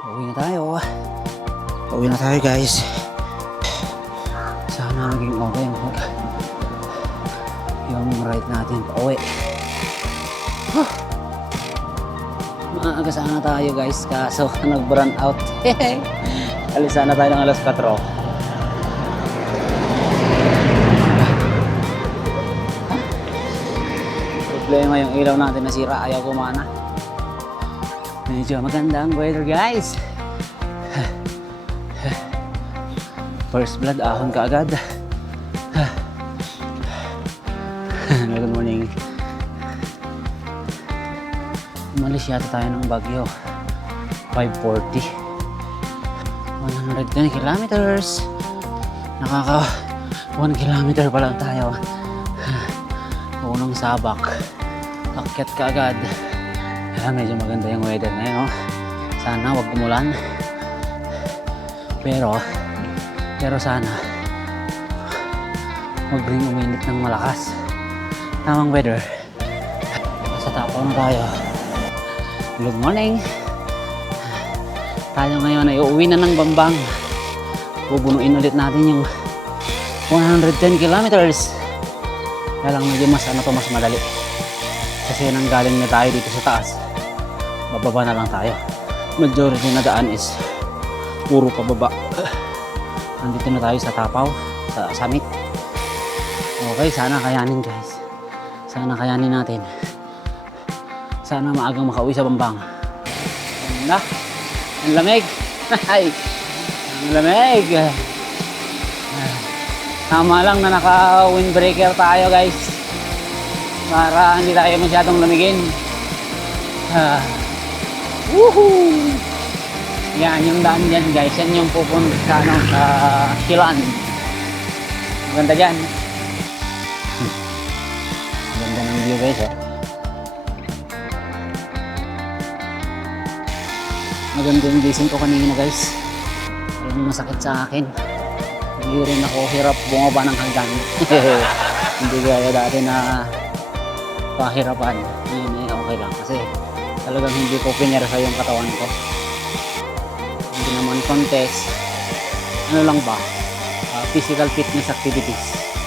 Pauwi na tayo. Pauwi na tayo guys. Sana naging okay yung ride natin pauwi. Maaga sana tayo guys, kaso nag-burn out. Alis sana tayo ng alas 4. Problema yung ilaw natin nasira, ayaw kumana. Medyo maganda ang weather guys. First blood, ahon ka agad. Good morning. Umalis yata tayo ng Baguio. 5:40. 110 kilometers. Nakaka 1 kilometer pa lang tayo. Unang sabak. Akyat ka agad. Medyo maganda yung weather na yun, no? Sana wag umulan. Pero sana wag rin uminit ng malakas. Tamang weather. Sa tapaw na tayo. Good morning. Tayo ngayon ay uuwi na ng Bambang. Bubunuin ulit natin yung 110 kilometers. Kaya lang medyo mas madali. Kasi nanggaling na tayo dito sa taas. Bababa na lang tayo. Majority na daan is puro pababa. Nandito na tayo sa Tapaw, sa summit. Okay, sana kayanin guys. Sana kayanin natin. Sana maagang makauwi sa Bambang. Na, ang lamig. Ay, ang lamig. Tama lang na naka-windbreaker tayo guys. Para hindi tayo masyadong lamigin. Woohoo! Yan yung daan dyan guys. Yan yung pupunta sa Kilan. Maganda dyan. Maganda ng view guys. Maganda yung gising ko kanina guys. Yung masakit sa akin. Hindi rin ako hirap bumaba ng hagdan. Hindi gaya dati na pahirapan. Ngayon ay okay lang kasi talagang hindi ko pinersa yung katawan ko. Hindi naman contest. Ano lang ba? Physical fitness activities.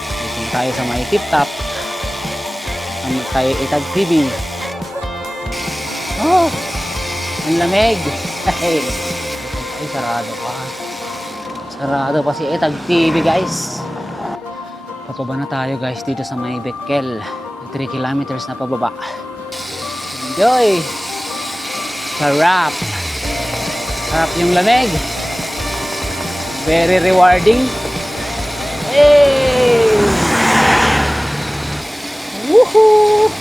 Dito tayo sa may tip-top. Tayo itag TV. Oh! Ang lamig! Ay, sarado pa. Sarado pa si itag TV guys. Papaba na tayo guys dito sa may Bekkel. 3 kilometers na pababa. Enjoy! Sarap! Sarap yung lamig. Very rewarding. Hey! Woohoo!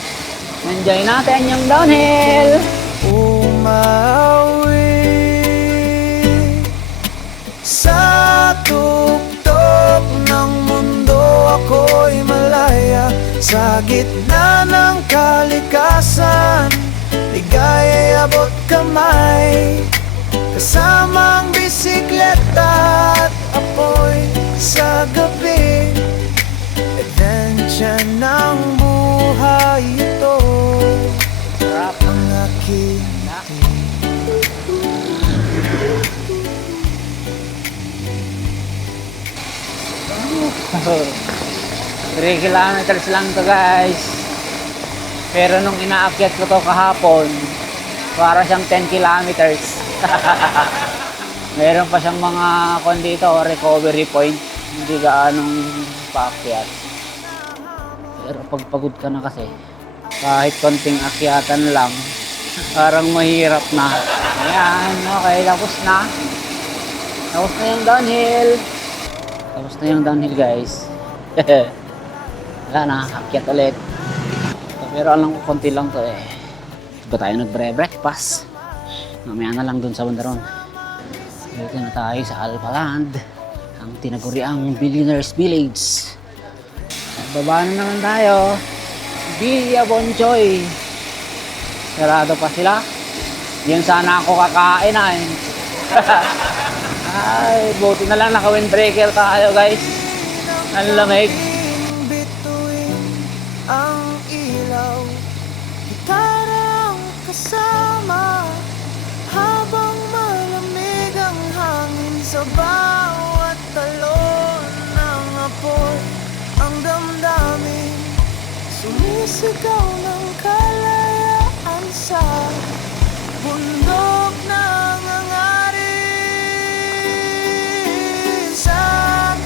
Enjoy natin yung downhill. Umawi sa tuktok ng mundo, ako'y malaya sa gitna ng kalikasan. Ligaya'y abot kamay, kasamang bisikleta at apoy sa gabi. Adventure ng buhay ito, ang aking 3 kilometers lang to guys. Pero nung inaakyat ko to kahapon, para siyang 10 kilometers. Meron pa siyang mga dito, recovery point. Hindi gaanong paakyat. Pero pag pagod ka na kasi, kahit konting akyatan lang, parang mahirap na. Ayan, okay, tapos na. Tapos na yung downhill. Tapos na yung downhill guys. Wala na, akyat ulit. Pero alam ko konti lang to eh. Ba tayo nagbre-breakfast? Mamaya na lang dun sa bandaron. Dito na tayo sa Alpaland, ang tinaguriang Billionaires Village. Baba na naman tayo. Villa Bonchoy. Sarado pa sila. Diyan sana ako kakain ay. Ay, buti na lang naka-windbreaker tayo guys. Ang lamig. bituin ang ilaw, gitarang kasama habang malamig. sumisigaw ng kalayaan sa bundok na nangangarin. Sa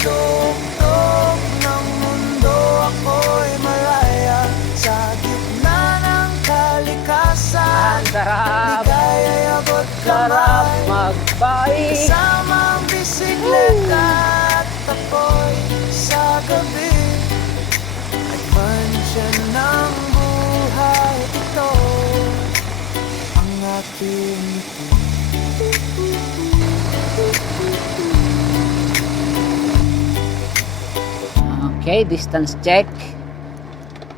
tuktok ng mundo ako'y malaya, sa gitna ng kalikasan. Sarap! Ligaya'y abot Sarap kamay, magbike! kasama ang bisikleta at ako'y sa gabi. Adventure ng buhay ito, ang ating Okay, distance check.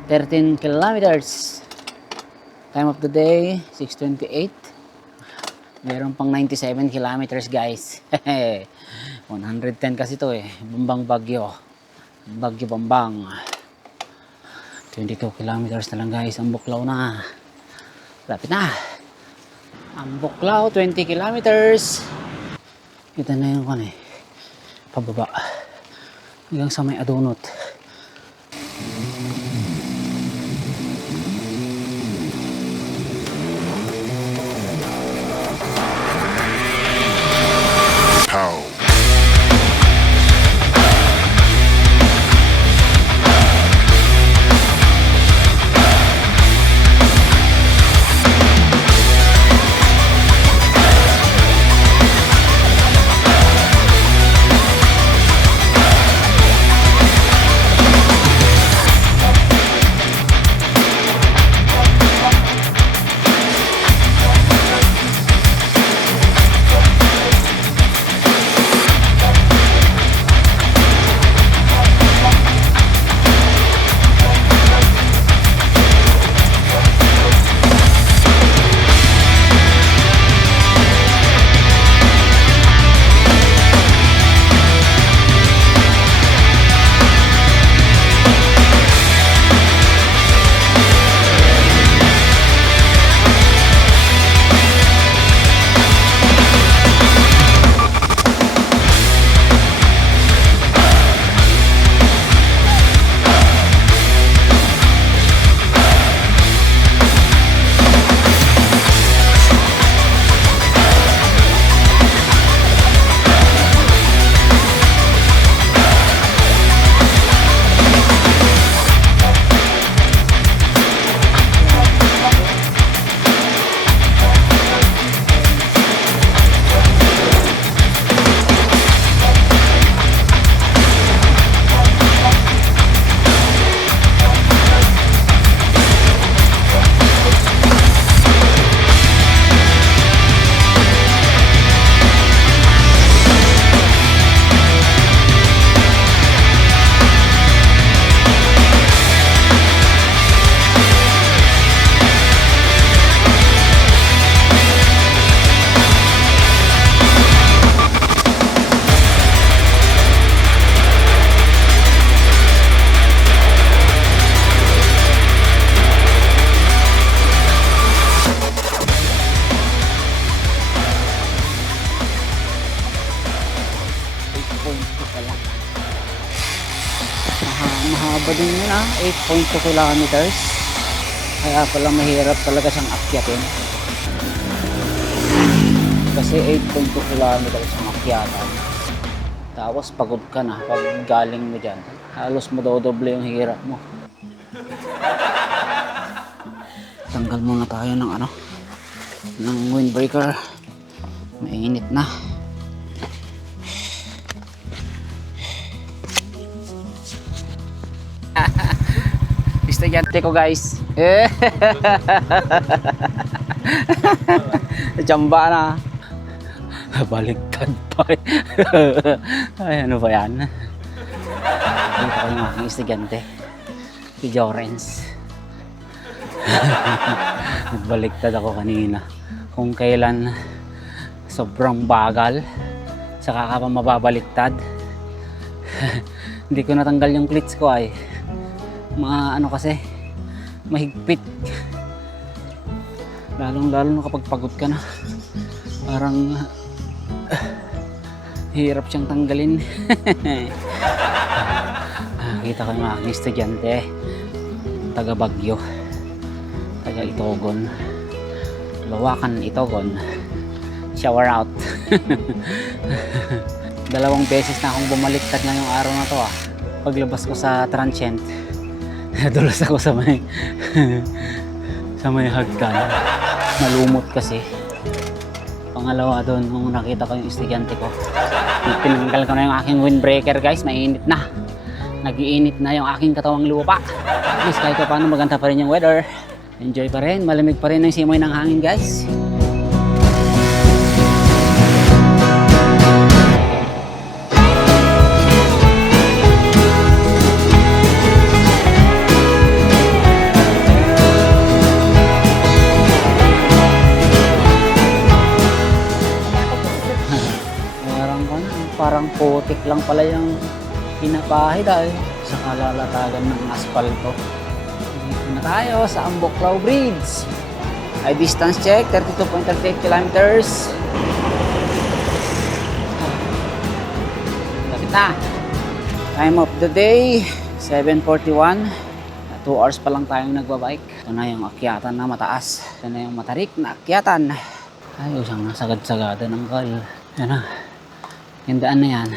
13 kilometers. Time of the day, 6:28. Meron pang 97 kilometers, guys. 110 kasi to eh. Bambang Bagyo. Bagyo Bambang. 22 kilometers na lang, guys. Ang Buklaw na. Lapit na. Ang Buklaw, 20 kilometers. Kita na yung kan eh. Pababa. Hanggang sa may adunot. Pow. Mahaba din yun 8.2 kilometers. Kaya pala mahirap talaga siyang akyatin. Kasi 8.2 kilometers ang akyatan. Tapos pagod ka na pag galing mo dyan. Halos madodoble yung hirap mo. Tanggal muna tayo ng ng windbreaker. Mainit na. Estudyante ko, guys. Chamba na. Baliktad pa. Ay, ano ba yan? Dito ko yung aking estudyante. Si Jorens. Nagbaliktad ako kanina. Kung kailan sobrang bagal, saka ka pa mababaliktad. Hindi ko natanggal yung cleats ko ay. Kasi mahigpit. Lalong-lalo na kapag pagod ka na. Parang hirap siyang tanggalin. Kita ko yung aking estudyante. taga Baguio, taga Itogon, Lawakan, Itogon. Shower out. Dalawang beses na akong bumaliktad ngayong araw na to Paglabas ko sa transient, nadulas ako sa may sa may hagdan. Malumot kasi. Pangalawa doon, nung nakita ko yung estudyante ko, tinanggal ko na yung aking windbreaker guys. Mainit na. Nag-iinit na yung aking katawang lupa. At least kahit paano maganda pa rin yung weather. Enjoy pa rin, malamig pa rin ang simoy ng hangin guys. Parang putik lang pala yung pinapahid sa kalalatagan ng asfalto. Dito na tayo sa Ambuklaw Bridge. Ay distance check, 32.38 kilometers. Lapit na. Time of the day, 7:41. 2 hours pa lang tayong nagbabike. Ito na yung akyatan na mataas. Ito na yung matarik na akyatan. Ay, siyang nasagad-sagada ng kal. Yan na. Yung daan na yan,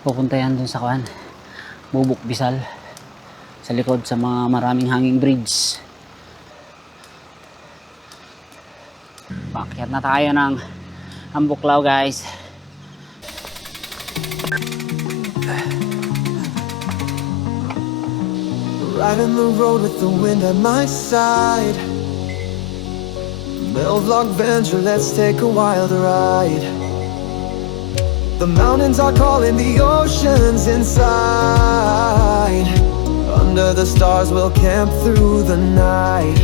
pupunta yan dun sa Bubuk Bisal, sa likod sa mga maraming hanging bridge. Paakyat na tayo ng Ambuklaw guys. Riding the road with the wind at my side. Melvlog Venture, let's take a wild ride. The mountains are calling, the oceans inside. Under the stars we'll camp through the night.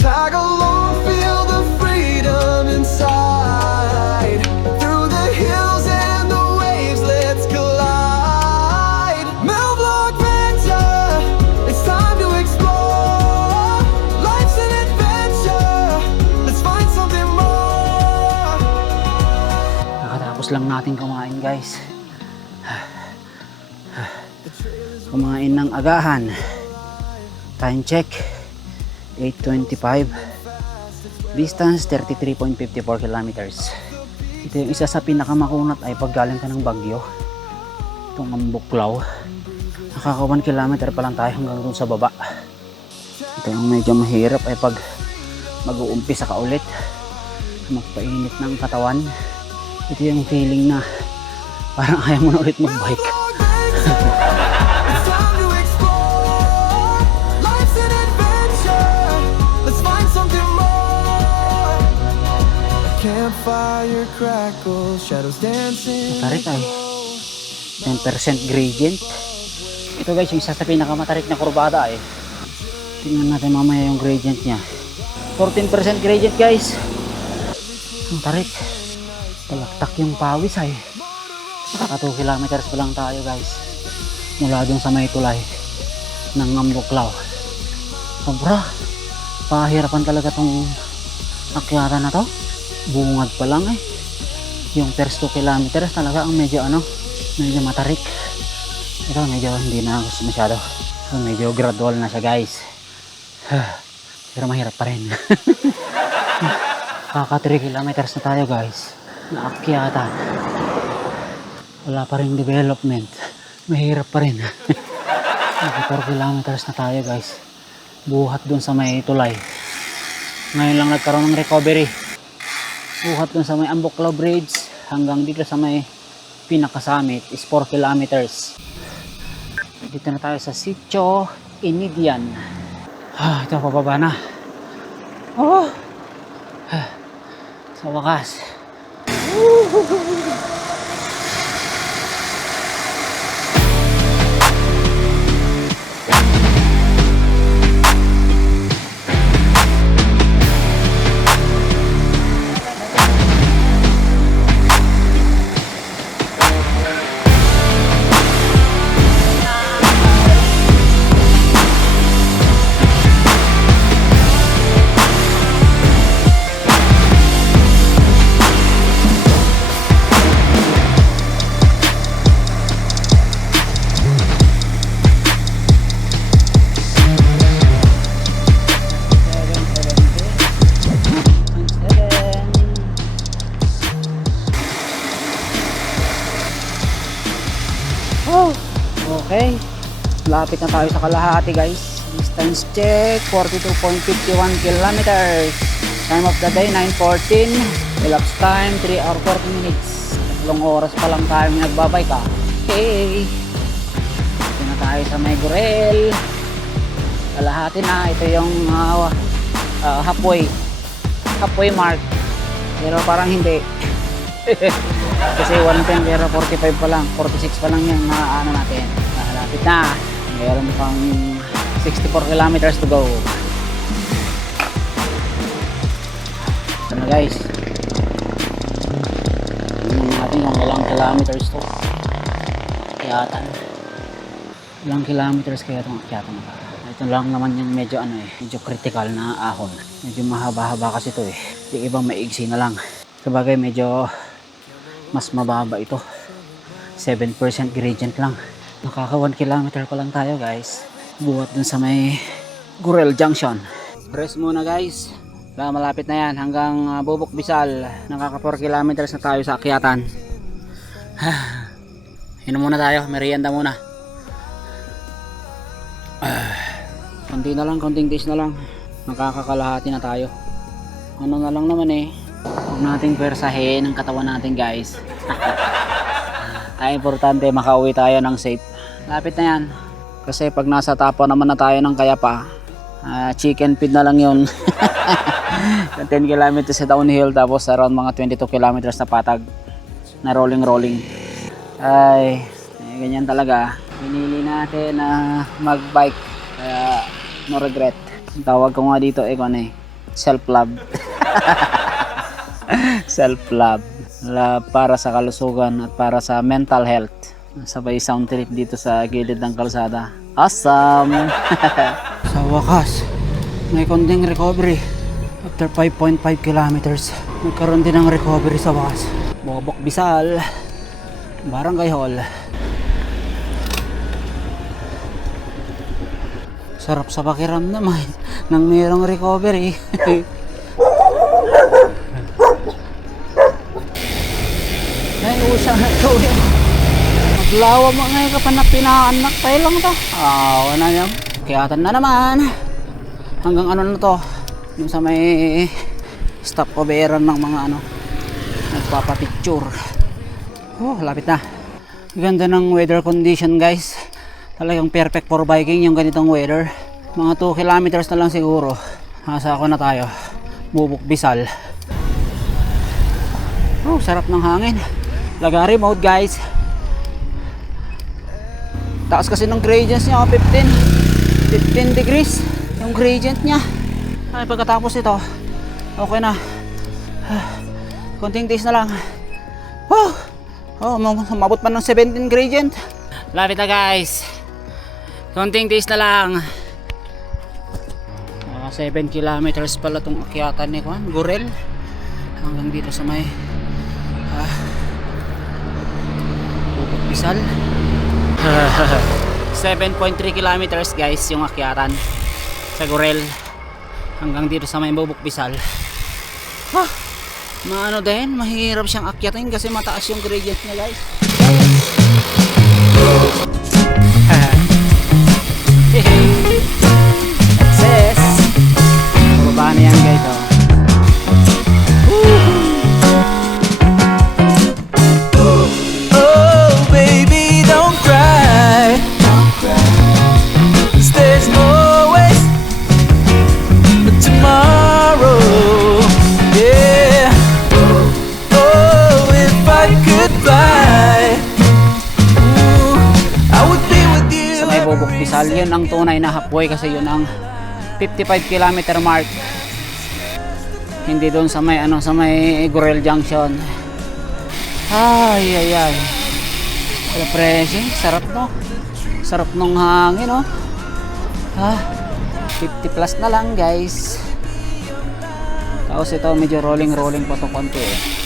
Tag along, feel the freedom inside. Through the hills and the waves, let's collide. Melvlog Venture, it's time to explore. Life's an adventure, let's find something more. Nakatapos lang natin kumain guys. Kumain ng agahan. Time check 8:25. Distance 33.54 kilometers. Ito yung isa sa pinakamakunat ay paggaling ka ng Baguio. Itong Ambuklaw. Nakaka 1 kilometer pa lang tayo hanggang dun sa baba. Ito yung medyo mahirap ay pag mag-uumpisa ka ulit, magpainit ng katawan. Ito yung feeling na parang ayaw mo na ulit mag-bike. It's time to explore. Life's an adventure, let's find something more. A campfire crackles, shadows dancing. Matarik ay 10% gradient. Ito guys yung isa sa pinakamatarik na kurbada tingnan natin mamaya yung gradient nya. 14% gradient guys. Ang tarik. Talaktak yung pawis Naka 2 kilometers pa lang tayo guys. Mula dun sa may tulay ng Ambuklaw. Sobra. Pahirapan talaga tong akyatan na to. Bungad pa lang Yung first 2 kilometers talaga ang medyo medyo matarik. Ito medyo hindi na masyado. So, medyo gradual na siya guys. Pero mahirap pa rin. Kaka 3 kilometers na tayo guys. Naakyatan. Wala pa rin development. Mahirap pa rin. Naka 4 kilometers na tayo guys. Buhat dun sa may tulay. Ngayon lang nagkaroon ng recovery. Buhat dun sa may Ambuklaw Bridge hanggang dito sa may pinakasamit is 4 kilometers. Dito na tayo sa Sitio Inidian. Ito pababa na. Sa wakas. Okay, lapit na tayo sa kalahati guys. Distance check, 42.51 kilometers. Time of the day, 9:14. Elapsed time, 3 hour 40 minutes. 3 oras pa lang tayo nagbabike ah. Okay, ito na tayo sa may Gurel. Kalahati na, ito yung halfway mark. Pero parang hindi. Kasi 110 pero 45 pa lang, 46 pa lang yan na ano natin. Malapit na. Meron pang 64 kilometers to go. Ano guys? Tingnan natin kung ilang kilometers to. Akyatan. Ilang kilometers kaya itong akyatan na. Ito lang naman yung medyo medyo critical na ahon. Medyo mahaba-haba kasi ito eh. Yung ibang maigsi na lang. Sabagay medyo mas mababa ito. 7% gradient lang. Nakaka 1 kilometer pa lang tayo guys. Buhat dun sa may Gurel Junction. Rest muna guys. Malapit na yan hanggang Bubok Bisal. Nakaka 4 kilometers na tayo sa akyatan. Inom muna tayo, merienda muna. Konti na lang, konting days na lang. Nakakakalahati na tayo. Ano na lang naman eh. Huwag nating pwersahin ang katawan natin guys. Ay importante makauwi tayo ng safe. Lapit na yan. Kasi pag nasa tapo naman na tayo ng Kayapa, chicken feed na lang yun. 10 kilometers sa downhill tapos around mga 22 kilometers na patag na rolling. Ay, ganyan talaga. Pinili natin na mag-bike. Kaya no regret. Ang tawag ko nga dito self-love. Self-love. Para sa kalusugan at para sa mental health. Sabay sound trip dito sa gilid ng kalsada. Awesome! Sa wakas, may konting recovery. After 5.5 kilometers, nagkaroon din ng recovery sa wakas. Bubok Bisal, Barangay Hall. Sarap sa pakiramdam nang mayroong recovery. Ay, usang na ito eh. Maglawa mo ngayon ka pa na pinaanak tayo lang ito. Wala na yan. Kayatan na naman. Hanggang ano na to. Yung sa may stop overan ng mga nagpapapicture. Lapit na. Ganda ng weather condition guys. Talagang perfect for biking yung ganitong weather. Mga 2 kilometers na lang siguro. Nasa ako na tayo. Bubok Bisal. Sarap ng hangin. Lagari mode guys. Taas kasi ng gradients niya, 15 degrees yung gradient niya. Ay, pagkatapos ito, okay na. Konting days na lang. Mabot pa ng 17 gradient. Lapit na guys. Konting days na lang. 7 kilometers pala itong akyatan ni Gurel. Hanggang dito sa may Bubok Bisal. 7.3 kilometers guys yung akyatan sa Gurel hanggang dito sa may Bubok Bisal. Maano din, mahirap siyang akyatin kasi mataas yung gradient niya guys. Success. Pababa na yan guys Bubok Bisal, yun ang tunay na halfway kasi yun ang 55 kilometer mark. Hindi doon sa may sa may Gurel Junction. Ay. Refreshing, sarap no. Sarap ng hangin 50 plus na lang guys. Tapos ito medyo rolling pa to konti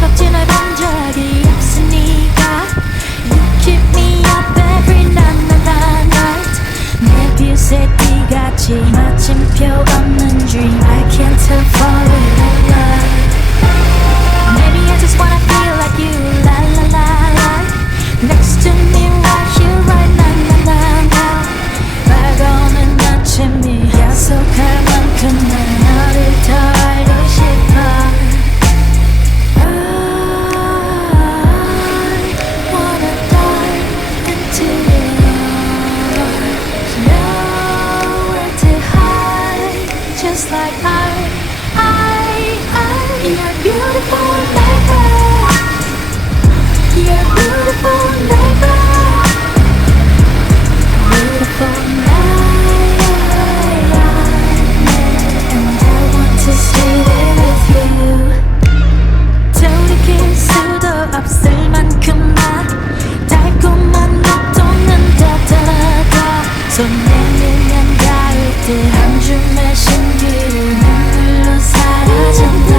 적지 날 본 적이 없으니까 You keep me up every night 난 쇠띠같이 마침표 없는 dream I can't tell fall in love Maybe I just wanna feel like you La la la la Next to me right here right now na na na 밝아오는 아침이 약속할 만큼 난 너를 더 알고 싶어 I wanna dive into your arms Nowhere to hide Just like You're beautiful nightmare You're beautiful nightmare Beautiful night And I want to stay there with you 돌이킬 수도 없을 만큼만 달콤한 고통은 더더더 손 내밀면 닿을 듯 한 줌의 신기루 눈물로 사라진다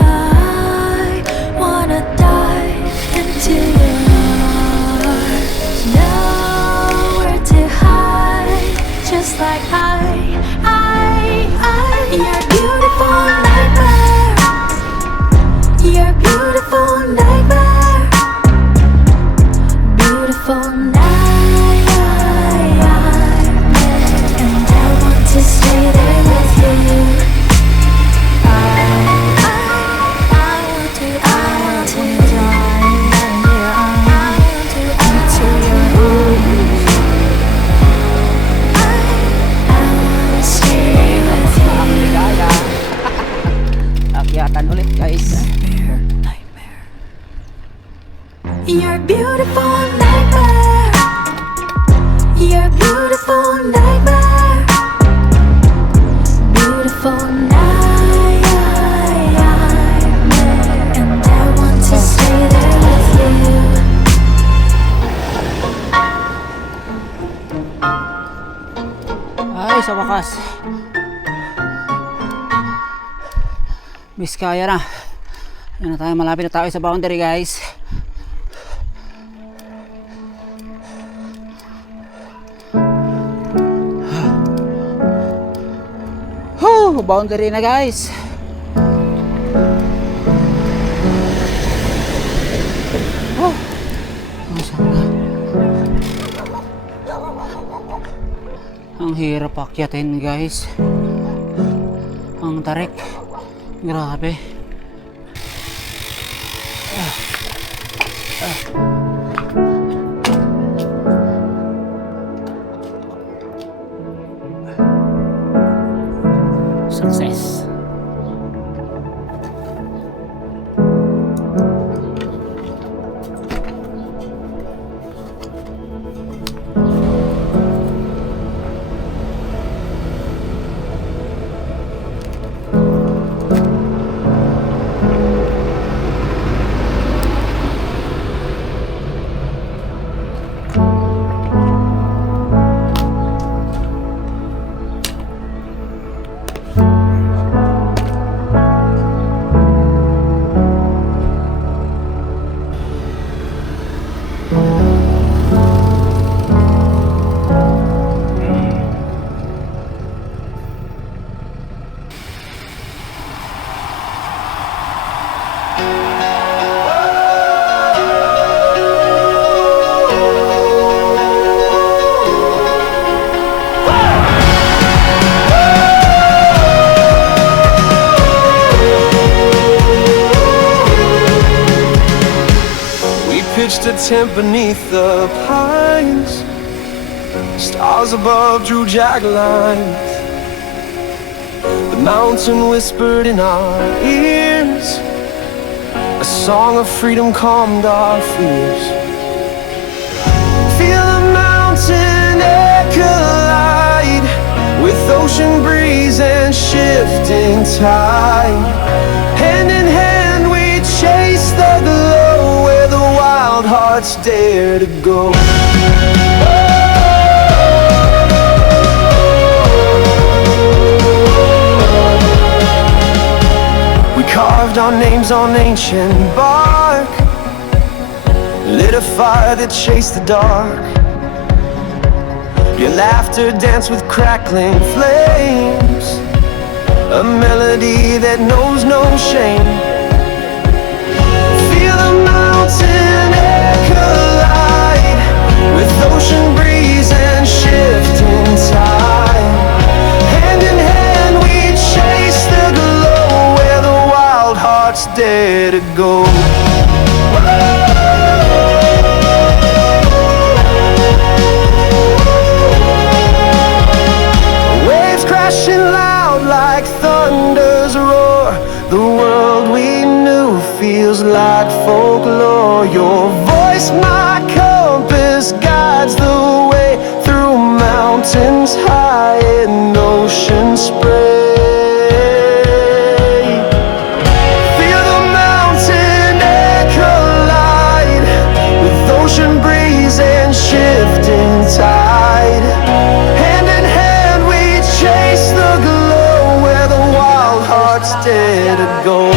I wanna dive into your arms Nowhere to hide Just like You're beautiful nightmare You're beautiful nightmare Beautiful night And I want to stay there with you Akyatan ulit guys. You're beautiful nightmare You're beautiful nightmare Beautiful night And I want to stay there with you Ay, sa wakas. Biskaya na. Yan na tayo, malapit na tayo sa boundary guys. Boundary na guys. Ang hirap akyatin guys. Ang tarik. Grabe. Success. Pitched a tent beneath the pines. Stars above drew jagged lines. The mountain whispered in our ears. A song of freedom calmed our fears. Feel the mountain air collide with ocean breeze and shifting tide. Hand in hand we chase the glow where the wild hearts dare to go. We carved our names on ancient bark, lit a fire that chased the dark. Your laughter danced with crackling flames, a melody that knows no shame. Feel the mountain air collide with ocean breeze and shifting tide. Hand in hand we chase the glow where the wild hearts dare to go. Waves crashing loud like thunder's roar. The world we knew feels like folklore. Your voice, my compass, guides the way through mountains high and ocean spray. Feel the mountain air collide with ocean breeze and shifting tide. Hand in hand we chase the glow where the wild hearts dare to go.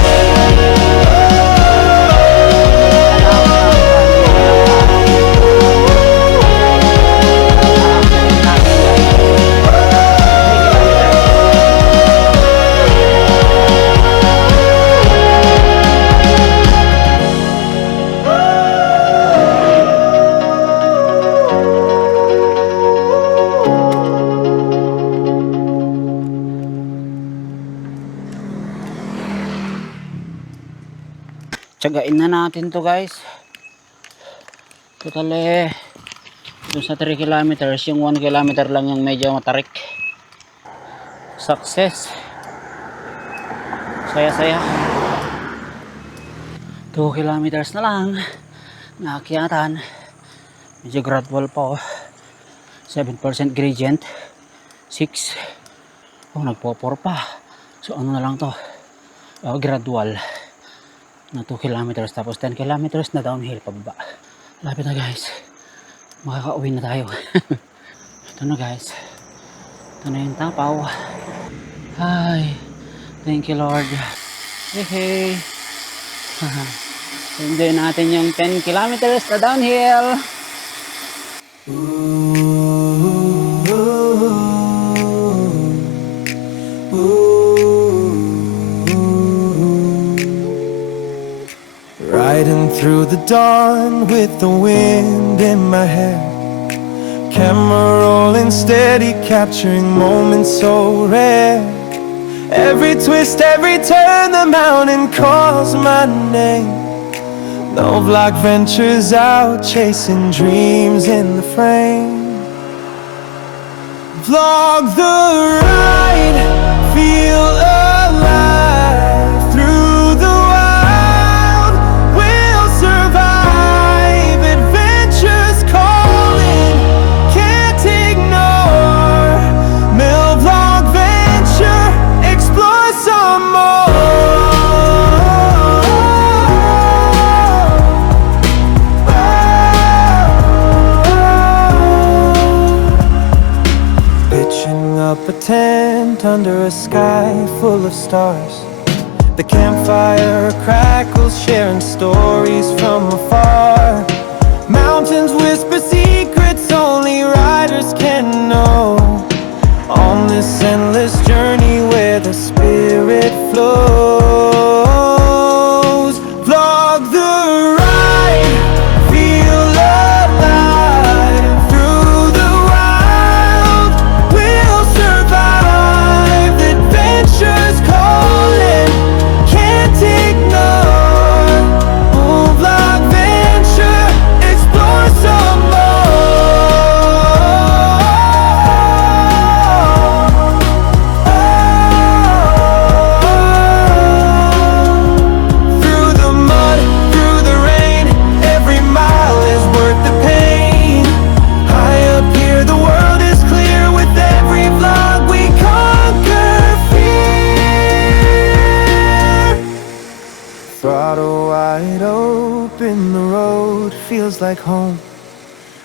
Tiyagain na natin to guys. Total dun sa 3 kilometers, yung 1 kilometer lang yung medyo matarik. Success. Saya-saya. 2 kilometers na lang naakyatan. Medyo gradual pa 7% gradient. 6 nagpo-4 pa. So ano na lang to, gradual na 2 kilometers, tapos 10 kilometers na downhill pababa. Lapit na guys, makakauwi na tayo. Ito na guys, ito na yung Tapaw. Hi, thank you Lord. Hey. Enjoy natin yung 10 kilometers na downhill. Riding through the dawn with the wind in my hair, camera rolling steady, capturing moments so rare. Every twist, every turn, the mountain calls my name. No vlog ventures out, chasing dreams in the frame. Vlog the ride, feel alive through the wild. We'll survive, adventures calling, can't ignore. Mill vlog venture, explore some more. Pitching up a tent under a sky full of stars. The campfire crackles, sharing stories from afar. Mountains whisper secrets only riders can know. On this endless journey where the spirit flows. Vlog the ride, feel alive through the wild. We'll survive, adventures calling, can't ignore. Move like venture, explore some Through the mud, through the rain, every mile is worth the pain. High up here the world is clear, with every vlog we conquer fear. Throttle wide open, the road feels like home.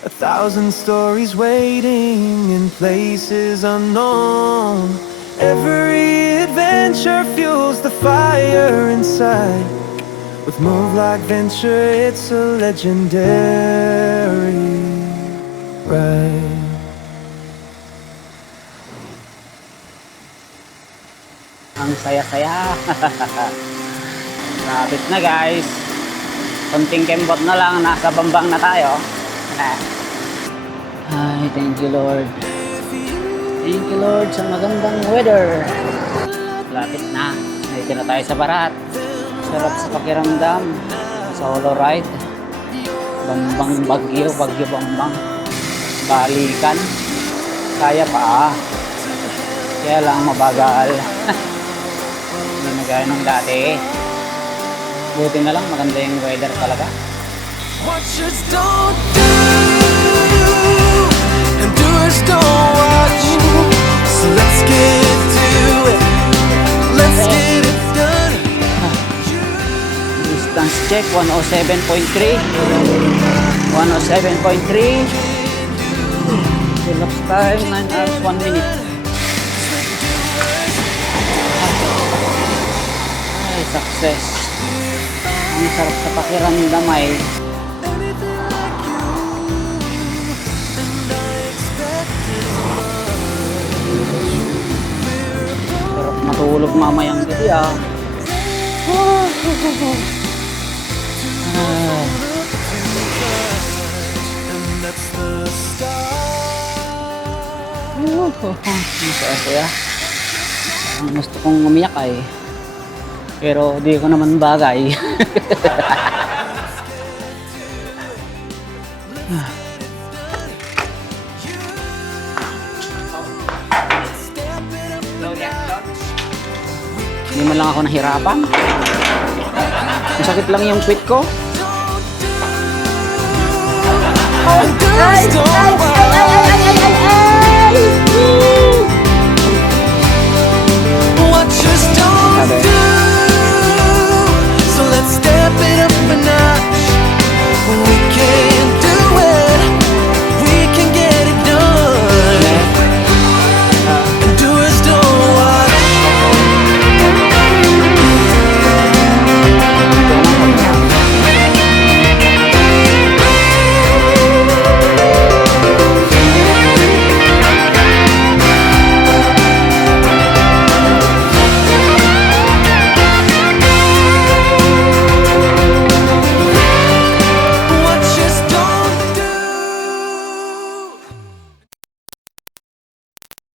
1,000 stories waiting in places unknown. Every adventure fuels the fire inside. With Move Like Venture, it's a legendary ride. Ang saya-saya. Lapit na guys. Konting kembot na lang. Nasa Bambang na tayo. Ay, thank you Lord. Thank you Lord sa magandang weather. Lapit na. Dito na tayo sa Barat. Sarap sa pakiramdam. Solo ride. Bambang Bagyo. Bagyo Bambang. Balikan. Kaya pa. Kaya lang mabagal. Hindi na gaya ng dati. Buti na lang maganda yung weather talaga. Watchers don't do, and doers don't watch. So let's get to it. Let's get it done. Distance check 107.3. 107.3. Elapsed time 9 hours 1 minute. Ay, success. Ang sarap sa pakiramdam ay sarap matulog mamayang gabi ah. Masaya. Ang gusto kong umiyak ay. Pero di ko naman bagay. Hindi man lang ako nahirapan. Masakit lang yung quit ko. And doers don't watch.